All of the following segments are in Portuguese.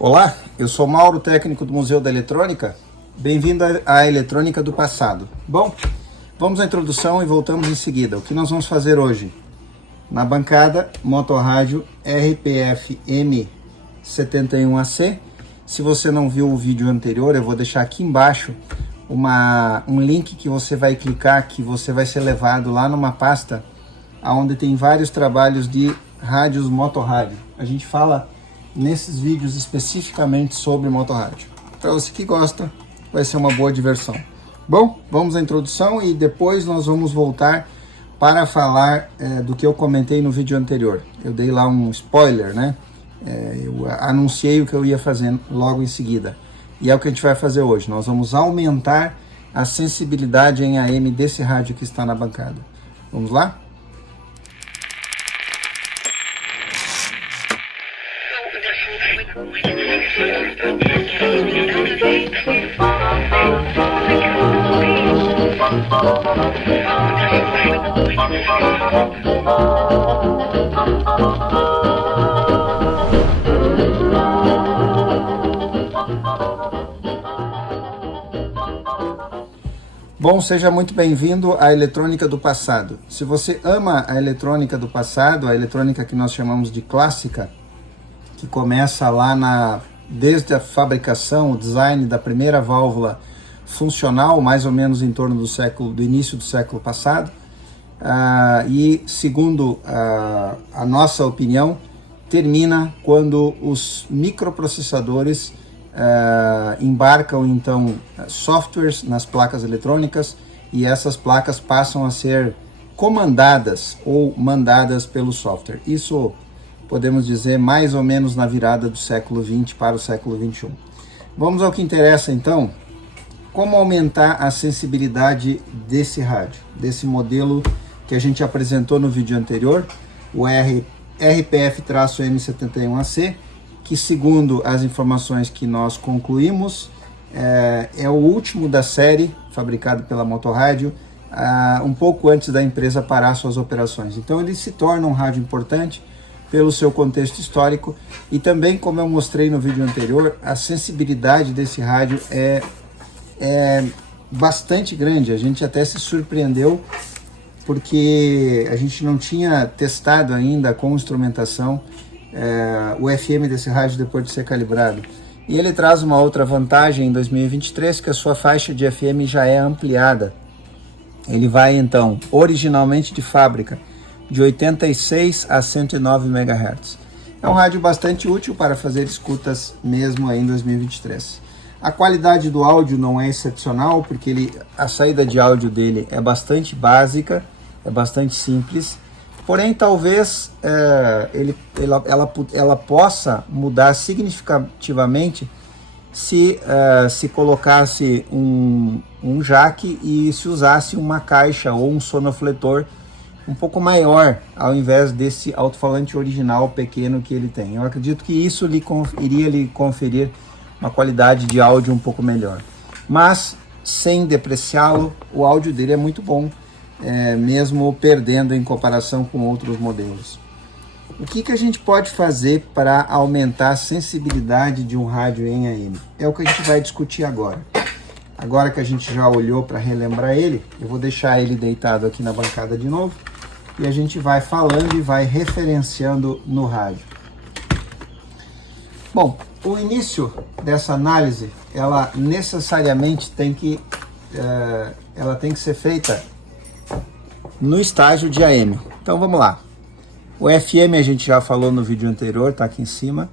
Olá, eu sou Mauro, técnico do Museu da Eletrônica. Bem-vindo à Eletrônica do Passado. Bom, vamos à introdução e voltamos em seguida. O que nós vamos fazer hoje? Na bancada, motorrádio RPF M71AC. Se você não viu o vídeo anterior, eu vou deixar aqui embaixo um link que você vai clicar, que você vai ser levado lá numa pasta onde tem vários trabalhos de rádios motorrádio. A gente fala nesses vídeos especificamente sobre motorrádio. Para você que gosta, vai ser uma boa diversão. Bom, vamos à introdução e depois nós vamos voltar para falar do que eu comentei no vídeo anterior. Eu dei lá um spoiler, né? Eu anunciei o que eu ia fazer logo em seguida. E é o que a gente vai fazer hoje. Nós vamos aumentar a sensibilidade em AM desse rádio que está na bancada. Vamos lá? Bom, seja muito bem-vindo à Eletrônica do Passado. Se você ama a eletrônica do passado, a eletrônica que nós chamamos de clássica, que começa lá desde a fabricação, o design da primeira válvula funcional, mais ou menos em torno do início do século passado, e segundo a nossa opinião, termina quando os microprocessadores embarcam então softwares nas placas eletrônicas e essas placas passam a ser comandadas ou mandadas pelo software. Isso podemos dizer mais ou menos na virada do século XX para o século XXI. Vamos ao que interessa então, como aumentar a sensibilidade desse rádio, desse modelo que a gente apresentou no vídeo anterior, o RPF-M71AC, que segundo as informações que nós concluímos, é o último da série, fabricado pela Motorrádio, um pouco antes da empresa parar suas operações. Então ele se torna um rádio importante pelo seu contexto histórico e também, como eu mostrei no vídeo anterior, a sensibilidade desse rádio é bastante grande. A gente até se surpreendeu porque a gente não tinha testado ainda com instrumentação o FM desse rádio depois de ser calibrado. E ele traz uma outra vantagem em 2023, que a sua faixa de FM já é ampliada. Ele vai então, originalmente de fábrica, de 86 a 109 MHz. É um rádio bastante útil para fazer escutas mesmo aí em 2023. A qualidade do áudio não é excepcional, porque a saída de áudio dele é bastante básica, é bastante simples. Porém, talvez ela possa mudar significativamente se colocasse um jack e se usasse uma caixa ou um sonofletor um pouco maior, ao invés desse alto-falante original pequeno que ele tem. Eu acredito que isso iria lhe conferir uma qualidade de áudio um pouco melhor. Mas, sem depreciá-lo, o áudio dele é muito bom, mesmo perdendo em comparação com outros modelos. O que a gente pode fazer para aumentar a sensibilidade de um rádio em AM? É o que a gente vai discutir agora. Agora que a gente já olhou para relembrar ele, eu vou deixar ele deitado aqui na bancada de novo e a gente vai falando e vai referenciando no rádio. Bom, o início dessa análise, ela necessariamente tem que ser feita no estágio de AM. Então vamos lá. O FM a gente já falou no vídeo anterior, está aqui em cima.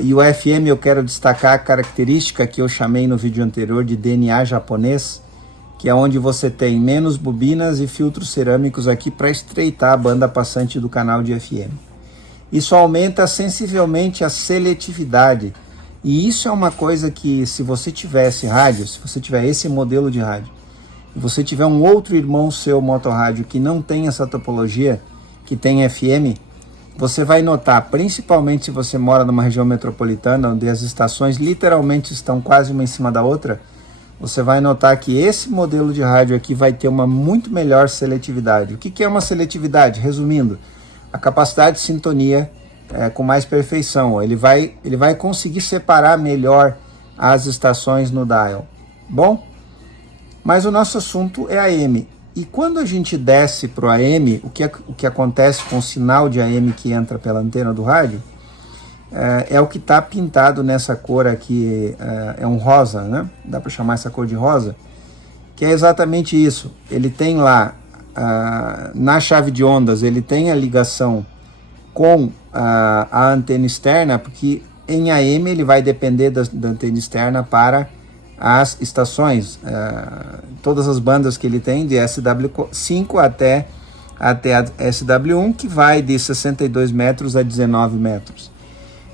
E o FM eu quero destacar a característica que eu chamei no vídeo anterior de DNA japonês, que é onde você tem menos bobinas e filtros cerâmicos aqui para estreitar a banda passante do canal de FM. Isso aumenta sensivelmente a seletividade. E isso é uma coisa que, se você tiver esse rádio, se você tiver esse modelo de rádio, e você tiver um outro irmão seu motorrádio que não tem essa topologia, que tem FM, você vai notar, principalmente se você mora numa região metropolitana, onde as estações literalmente estão quase uma em cima da outra, você vai notar que esse modelo de rádio aqui vai ter uma muito melhor seletividade. O que é uma seletividade? Resumindo, a capacidade de sintonia com mais perfeição. Ele vai conseguir separar melhor as estações no dial. Bom, mas o nosso assunto é AM. E quando a gente desce para o AM, o que acontece com o sinal de AM que entra pela antena do rádio é o que está pintado nessa cor aqui, é um rosa, né? Dá para chamar essa cor de rosa, que é exatamente isso. Ele tem lá, na chave de ondas, ele tem a ligação com a antena externa, porque em AM ele vai depender da antena externa para as estações, todas as bandas que ele tem, de SW5 até a SW1, que vai de 62 metros a 19 metros.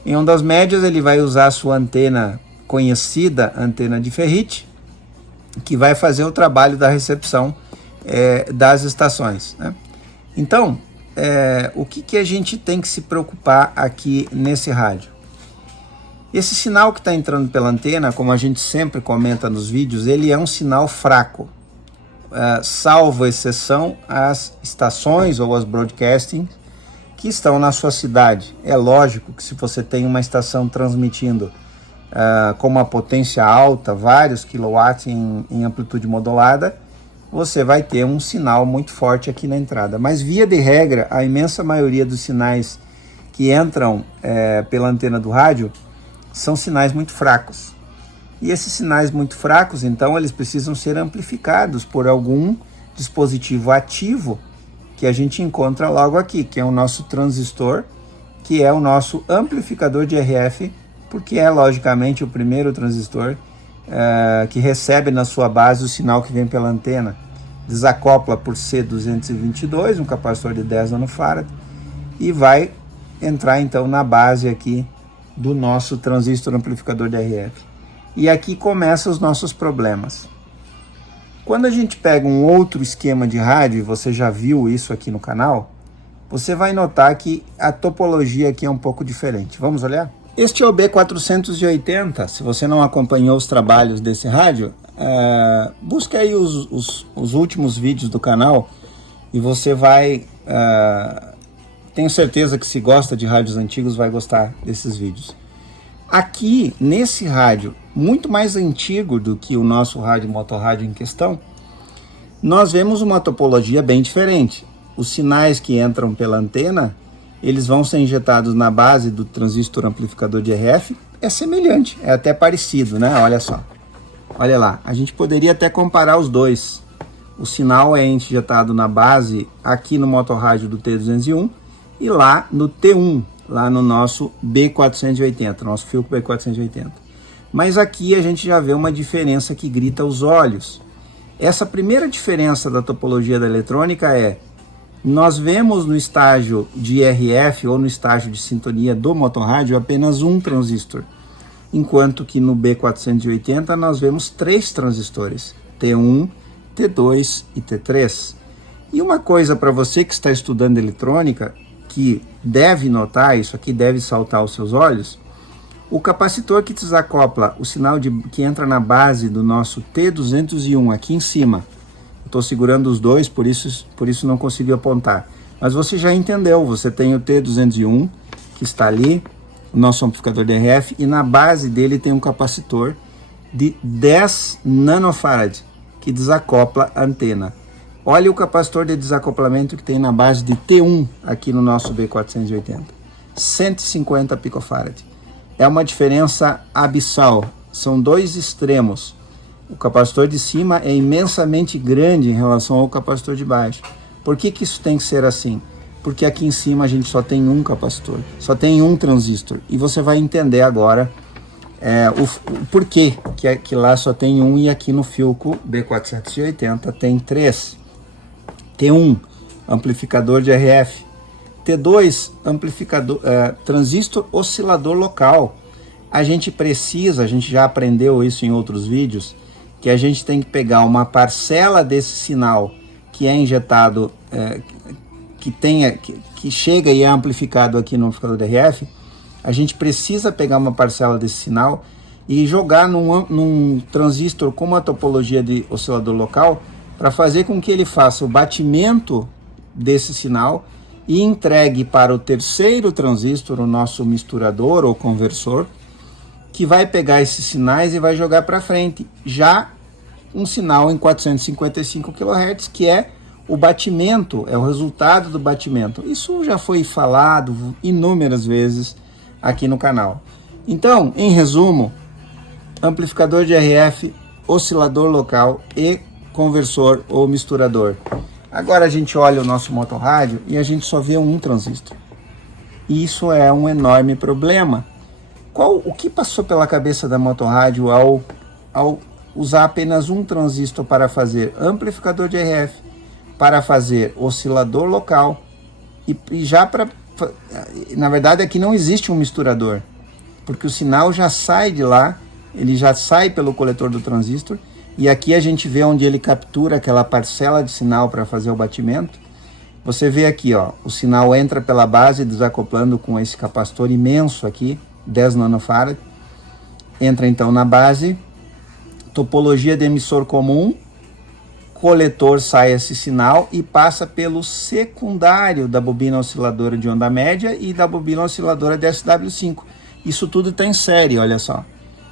Em ondas médias ele vai usar a sua antena conhecida, antena de ferrite, que vai fazer o trabalho da recepção das estações, né? Então, o que a gente tem que se preocupar aqui nesse rádio? Esse sinal que está entrando pela antena, como a gente sempre comenta nos vídeos, ele é um sinal fraco, salvo exceção as estações ou as broadcasting que estão na sua cidade. É lógico que se você tem uma estação transmitindo com uma potência alta, vários quilowatts em amplitude modulada, você vai ter um sinal muito forte aqui na entrada. Mas via de regra, a imensa maioria dos sinais que entram pela antena do rádio são sinais muito fracos. E esses sinais muito fracos, então, eles precisam ser amplificados por algum dispositivo ativo que a gente encontra logo aqui, que é o nosso transistor, que é o nosso amplificador de RF, porque é, logicamente, o primeiro transistor que recebe na sua base o sinal que vem pela antena. Desacopla por C222, um capacitor de 10 nanofarad, e vai entrar, então, na base aqui do nosso transistor amplificador de RF. E aqui começam os nossos problemas. Quando a gente pega um outro esquema de rádio, e você já viu isso aqui no canal, você vai notar que a topologia aqui é um pouco diferente. Vamos olhar? Este é o B480. Se você não acompanhou os trabalhos desse rádio, busque aí os últimos vídeos do canal e você vai... tenho certeza que se gosta de rádios antigos vai gostar desses vídeos. Aqui, nesse rádio, muito mais antigo do que o nosso rádio motorrádio em questão, nós vemos uma topologia bem diferente. Os sinais que entram pela antena, eles vão ser injetados na base do transistor amplificador de RF. É semelhante, é até parecido, né? Olha só. Olha lá, a gente poderia até comparar os dois. O sinal é injetado na base aqui no motorrádio do T201 e lá no T1, lá no nosso B480, nosso Philco B480. Mas aqui a gente já vê uma diferença que grita aos olhos. Essa primeira diferença da topologia da eletrônica nós vemos no estágio de RF ou no estágio de sintonia do motorrádio apenas um transistor, enquanto que no B480 nós vemos 3 transistores, T1, T2 e T3. E uma coisa para você que está estudando eletrônica, que deve notar, isso aqui deve saltar aos seus olhos, o capacitor que desacopla o sinal que entra na base do nosso T201 aqui em cima. Estou segurando os dois, por isso não consigo apontar. Mas você já entendeu, você tem o T201 que está ali, o nosso amplificador de RF, e na base dele tem um capacitor de 10 nanofarad que desacopla a antena. Olha o capacitor de desacoplamento que tem na base de T1 aqui no nosso B480. 150 picofarad. É uma diferença abissal. São dois extremos. O capacitor de cima é imensamente grande em relação ao capacitor de baixo. Por que isso tem que ser assim? Porque aqui em cima a gente só tem um capacitor, só tem um transistor. E você vai entender agora o porquê que lá só tem um e aqui no Philco B480 tem 3. T1, amplificador de RF. T2, amplificador, transistor oscilador local. A gente já aprendeu isso em outros vídeos, que a gente tem que pegar uma parcela desse sinal que é injetado, que chega e é amplificado aqui no amplificador de RF. A gente precisa pegar uma parcela desse sinal e jogar num transistor com uma topologia de oscilador local para fazer com que ele faça o batimento desse sinal e entregue para o terceiro transistor, o nosso misturador ou conversor, que vai pegar esses sinais e vai jogar para frente, já um sinal em 455 kHz, que é o batimento, é o resultado do batimento. Isso já foi falado inúmeras vezes aqui no canal. Então, em resumo, amplificador de RF, oscilador local e conversor ou misturador. Agora a gente olha o nosso motorrádio e a gente só vê um transistor. Isso é um enorme problema. O que passou pela cabeça da motorrádio ao usar apenas um transistor para fazer amplificador de RF, para fazer oscilador local e já para... Na verdade aqui não existe um misturador, porque o sinal já sai de lá, ele já sai pelo coletor do transistor, e aqui a gente vê onde ele captura aquela parcela de sinal para fazer o batimento. Você vê aqui, ó, o sinal entra pela base desacoplando com esse capacitor imenso aqui, 10 nanofarad, entra então na base, topologia de emissor comum, coletor sai esse sinal e passa pelo secundário da bobina osciladora de onda média e da bobina osciladora de SW5. Isso tudo está em série, olha só.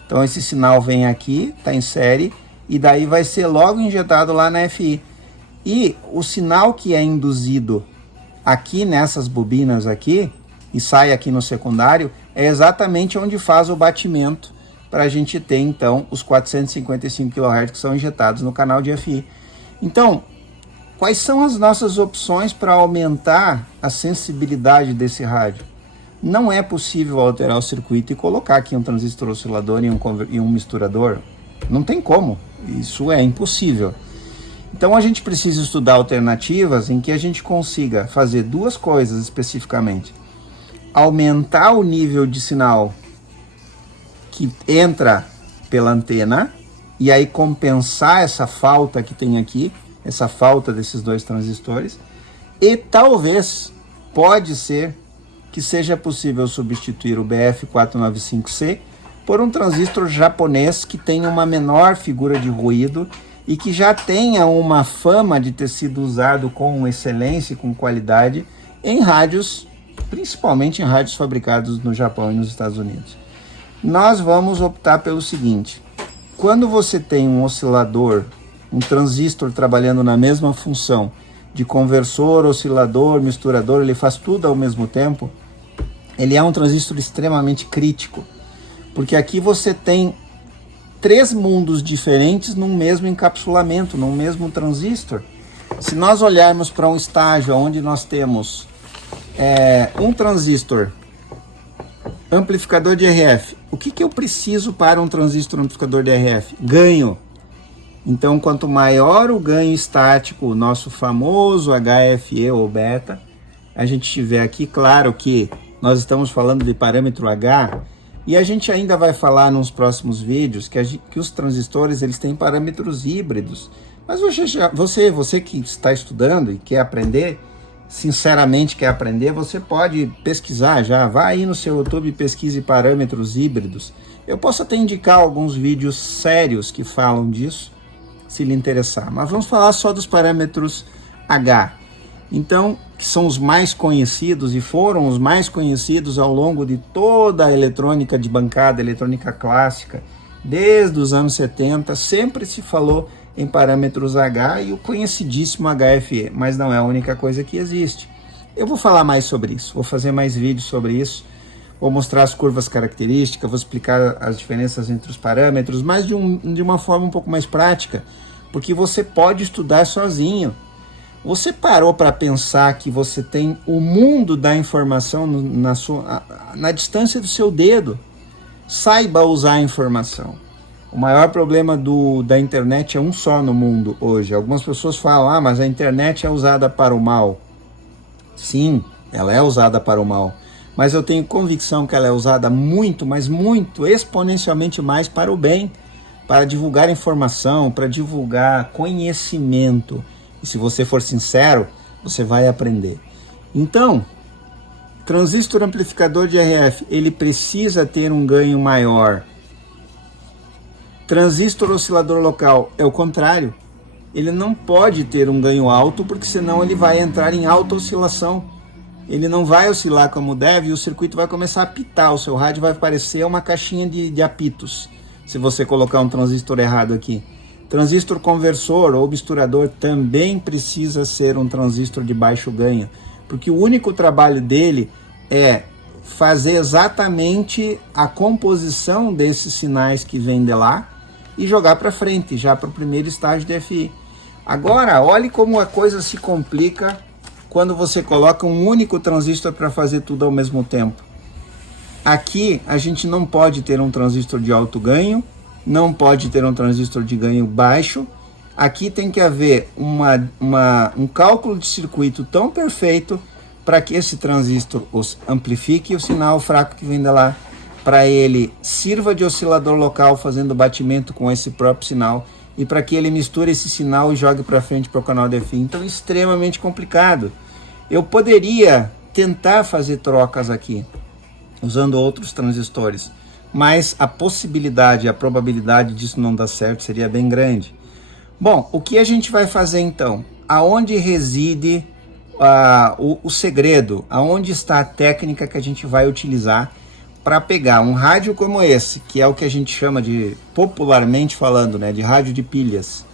Então esse sinal vem aqui, está em série, e daí vai ser logo injetado lá na FI. E o sinal que é induzido aqui nessas bobinas aqui, e sai aqui no secundário, é exatamente onde faz o batimento, para a gente ter então os 455 kHz que são injetados no canal de FI. Então, quais são as nossas opções para aumentar a sensibilidade desse rádio? Não é possível alterar o circuito e colocar aqui um transistor oscilador e um misturador. Não tem como, isso é impossível. Então a gente precisa estudar alternativas em que a gente consiga fazer duas coisas especificamente. Aumentar o nível de sinal que entra pela antena e aí compensar essa falta que tem aqui, essa falta desses dois transistores, e talvez, pode ser, que seja possível substituir o BF495C por um transistor japonês que tenha uma menor figura de ruído e que já tenha uma fama de ter sido usado com excelência e com qualidade em rádios, principalmente em rádios fabricados no Japão e nos Estados Unidos. Nós vamos optar pelo seguinte: quando você tem um oscilador, um transistor trabalhando na mesma função de conversor, oscilador, misturador, ele faz tudo ao mesmo tempo, ele é um transistor extremamente crítico, porque aqui você tem três mundos diferentes num mesmo encapsulamento, num mesmo transistor. Se nós olharmos para um estágio onde nós temos um transistor amplificador de RF, o que eu preciso para um transistor amplificador de RF? Ganho. Então, quanto maior o ganho estático, o nosso famoso HFE ou beta, a gente tiver aqui, claro que nós estamos falando de parâmetro H, e a gente ainda vai falar nos próximos vídeos que os transistores eles têm parâmetros híbridos. Mas você que está estudando e quer aprender, sinceramente quer aprender, você pode pesquisar já, vai aí no seu YouTube e pesquise parâmetros híbridos. Eu posso até indicar alguns vídeos sérios que falam disso, se lhe interessar, mas vamos falar só dos parâmetros H. Então, que são os mais conhecidos e foram os mais conhecidos ao longo de toda a eletrônica de bancada, eletrônica clássica, desde os anos 70, sempre se falou em parâmetros H e o conhecidíssimo HFE, mas não é a única coisa que existe. Eu vou falar mais sobre isso, vou fazer mais vídeos sobre isso, vou mostrar as curvas características, vou explicar as diferenças entre os parâmetros, mas de uma forma um pouco mais prática, porque você pode estudar sozinho. Você parou para pensar que você tem o mundo da informação na distância do seu dedo? Saiba usar a informação. O maior problema da internet é um só no mundo hoje. Algumas pessoas falam, mas a internet é usada para o mal. Sim, ela é usada para o mal. Mas eu tenho convicção que ela é usada muito, mas muito, exponencialmente mais para o bem. Para divulgar informação, para divulgar conhecimento. E se você for sincero, você vai aprender. Então, transistor amplificador de RF, ele precisa ter um ganho maior. Transistor oscilador local é o contrário. Ele não pode ter um ganho alto, porque senão ele vai entrar em alta oscilação. ele não vai oscilar como deve e o circuito vai começar a apitar, o seu rádio vai parecer uma caixinha de apitos, se você colocar um transistor errado aqui. Transistor conversor ou misturador também precisa ser um transistor de baixo ganho, porque o único trabalho dele é fazer exatamente a composição desses sinais que vêm de lá e jogar para frente, já para o primeiro estágio de FI. Agora, olhe como a coisa se complica quando você coloca um único transistor para fazer tudo ao mesmo tempo. Aqui a gente não pode ter um transistor de alto ganho, não pode ter um transistor de ganho baixo. Aqui tem que haver um cálculo de circuito tão perfeito para que esse transistor amplifique o sinal fraco que vem de lá, para ele sirva de oscilador local fazendo batimento com esse próprio sinal e para que ele misture esse sinal e jogue para frente para o canal de FI. Então é extremamente complicado. Eu poderia tentar fazer trocas aqui, usando outros transistores, mas a possibilidade, a probabilidade disso não dar certo seria bem grande. Bom, o que a gente vai fazer então? Aonde reside o segredo? Aonde está a técnica que a gente vai utilizar para pegar um rádio como esse, que é o que a gente chama de, popularmente falando, né, de rádio de pilhas?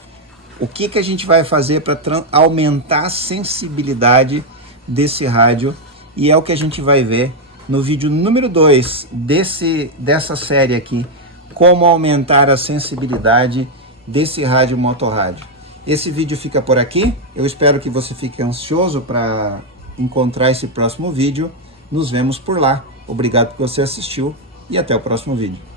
O que a gente vai fazer para aumentar a sensibilidade desse rádio? E é o que a gente vai ver no vídeo número 2 dessa série aqui, como aumentar a sensibilidade desse rádio motorrádio. Esse vídeo fica por aqui, eu espero que você fique ansioso para encontrar esse próximo vídeo. Nos vemos por lá. Obrigado por você assistiu e até o próximo vídeo.